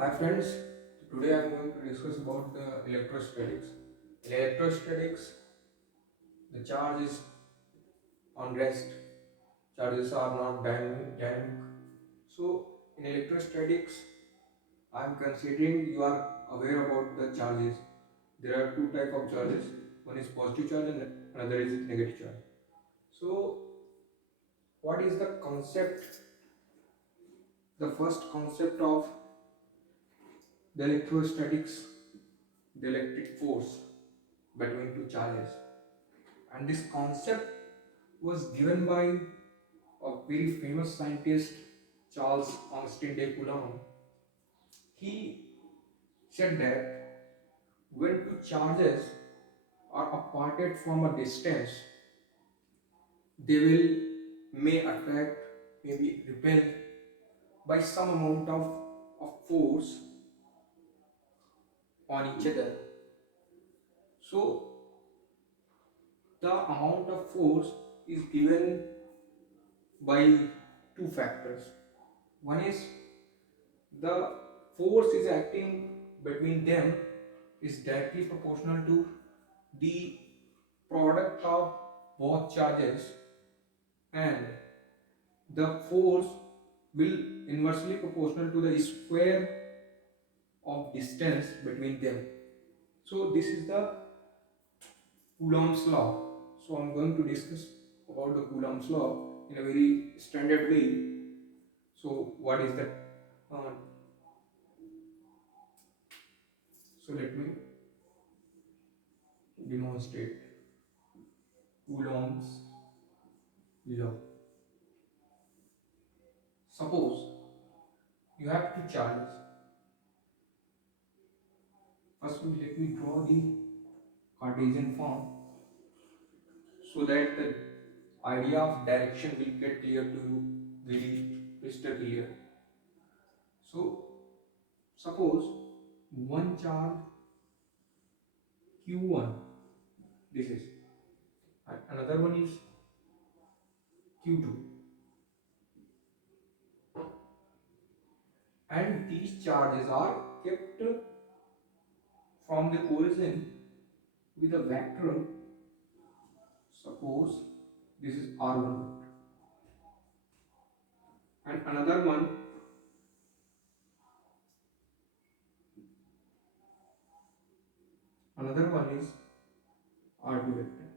Hi friends, today I am going to discuss about the electrostatics. In electrostatics, the charge is on rest. Charges are not dynamic. So in electrostatics, I am considering you are aware about the charges. There are two type of charges. One is positive charge and another is negative charge. So what is the concept? The first concept of the electrostatics, the electric force between two charges, and this concept was given by a very famous scientist, Charles Augustin de Coulomb. He said that when two charges are apparted from a distance, they will may attract, maybe repel by some amount of force on each other. So the amount of force is given by two factors. One is the force is acting between them is directly proportional to the product of both charges, and the force will inversely proportional to the square of distance between them. So this is the Coulomb's law. So I'm going to discuss about the Coulomb's law in a very standard way. So what is that? Uh, so let me demonstrate Coulomb's law. Suppose you have two charges. First, let me draw the Cartesian form so that the idea of direction will get clear to you, very crystal clear. So, suppose one charge Q1, this is, and another one is Q2, and these charges are kept from the origin with a vector. Suppose this is R1, and another one is R2 vector.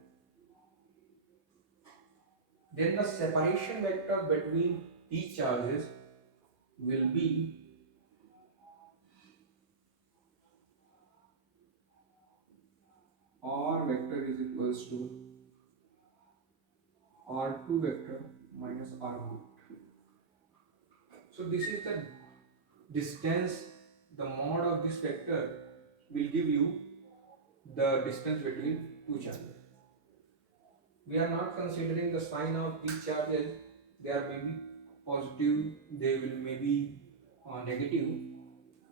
Then the separation vector between these charges will be R vector is equals to R2 vector minus R1 vector. So this is the distance, the mod of this vector will give you the distance between two charges. We are not considering the sign of these charges. They are maybe positive, they will maybe negative.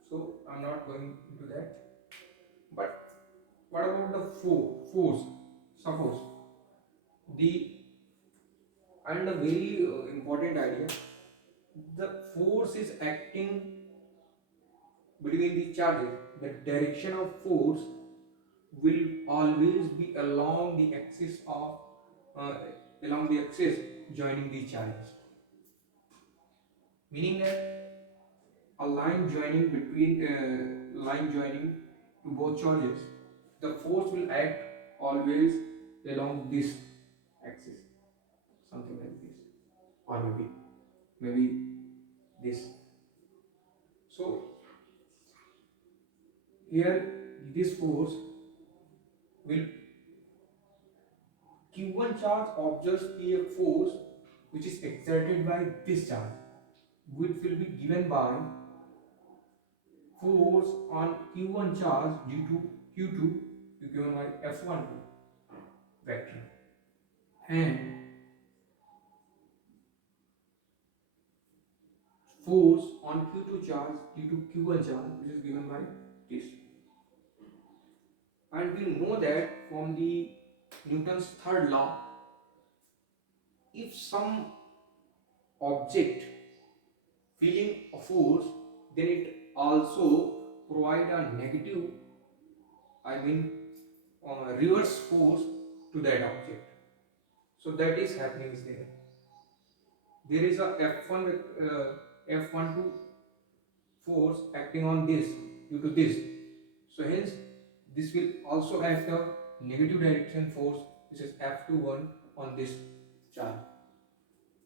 So I'm not going into that. But what about the force? Suppose the and a very important idea, the force is acting between the charges. The direction of force will always be along the axis of uh, along the axis joining the charges, meaning that a line joining between line joining to both charges, the force will act always along this axis, something like this, or maybe this. So here this force will Q1 charge observes the force which is exerted by this charge, which will be given by force on Q1 charge due to Q2 is given by F12 vector, and force on Q2 charge due to Q1 charge which is given by this. And we know that from the Newton's third law, if some object feeling a force, then it also provide a negative, I mean, reverse force to that object. So that is happening is there. There is a F1 with F12 force acting on this due to this. So hence this will also act a negative direction force, which is F21 on this charge.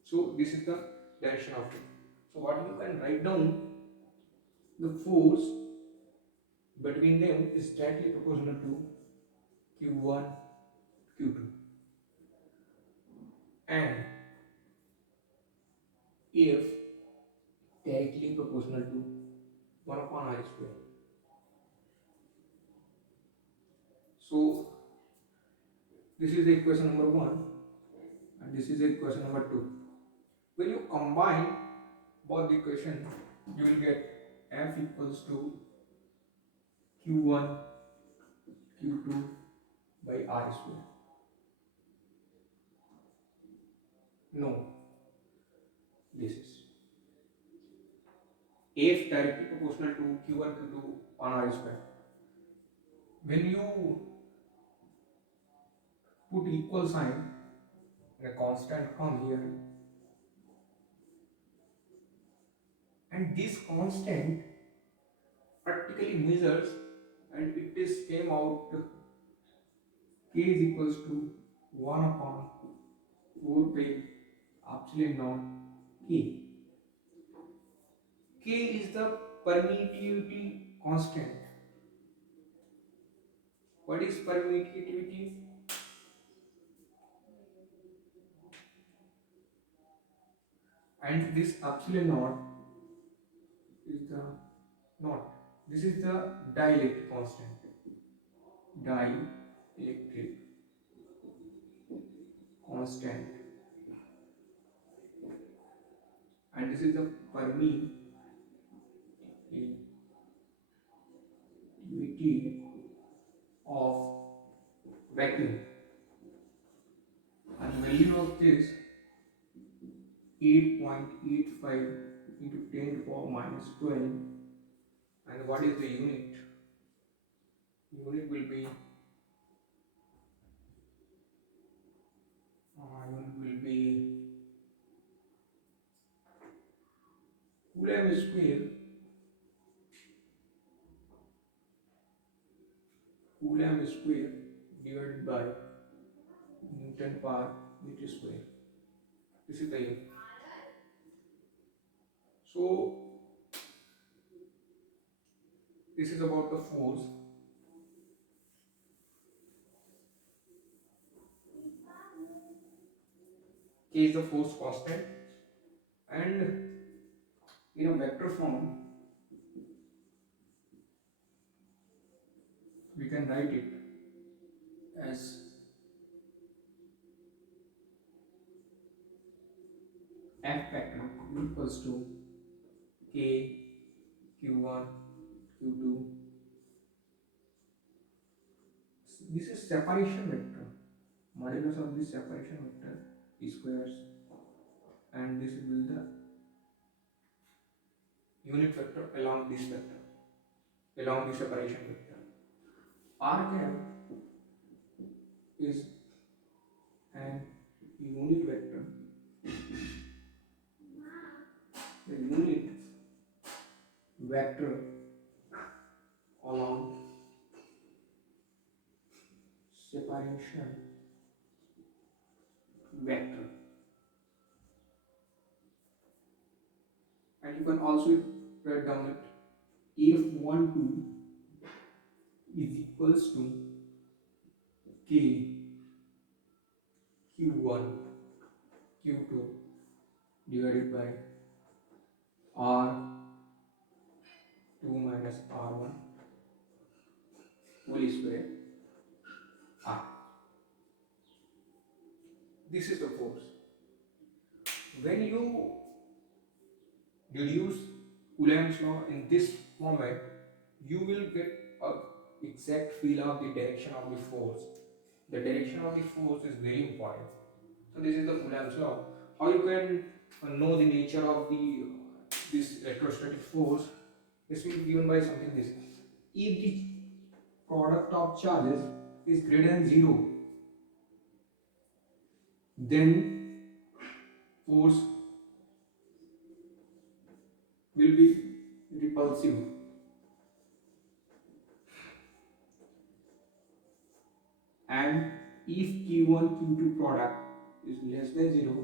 So this is the direction of it. So what you can write down, the force between them is directly proportional to Q1 Q2, and if directly proportional to 1 upon r square. So this is the equation number 1 and this is the equation number 2. When you combine both the equation, you will get F equals to Q1 Q2 by r square. No, this is F directly proportional to Q1 Q2 on r square. When you put equal sign and a constant come here, and this constant practically measures, and it is came out k is equals to 1 upon 4 pi epsilon naught k. K is the permittivity constant. What is permittivity? And this epsilon naught is the not. This is the dielectric constant. Dielectric constant, and this is the permittivity of vacuum. And value of this 8.85 into 10 to the power minus 12. And what is the unit? Unit will be Coulomb square. Coulomb square divided by Newton per meter square. This is the unit. So this is about the force. K is the force constant, and in a vector form we can write it as F vector equals to K Q1 Q2. This is separation vector. Modulus of this separation vector squares, and this will be the unit vector along this vector, along the separation vector. R cap is an unit vector. The unit vector along separation vector, and you can also write down it F12 is equals to K Q1 Q2 divided by R2 minus R1 whole square R. This is the force. When you deduce Coulomb's law in this format, you will get a exact feel of the direction of the force. The direction of the force is very important. So this is the Coulomb's law. How you can know the nature of the this electrostatic force? This will be given by something this. If the product of charges is greater than 0, then force will be repulsive. And if Q1 Q2 product is less than 0,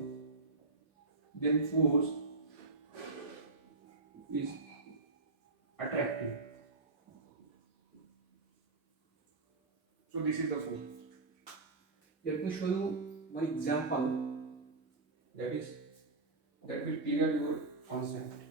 then force is attractive. So this is the force. Let me show you one example that will clear your concept.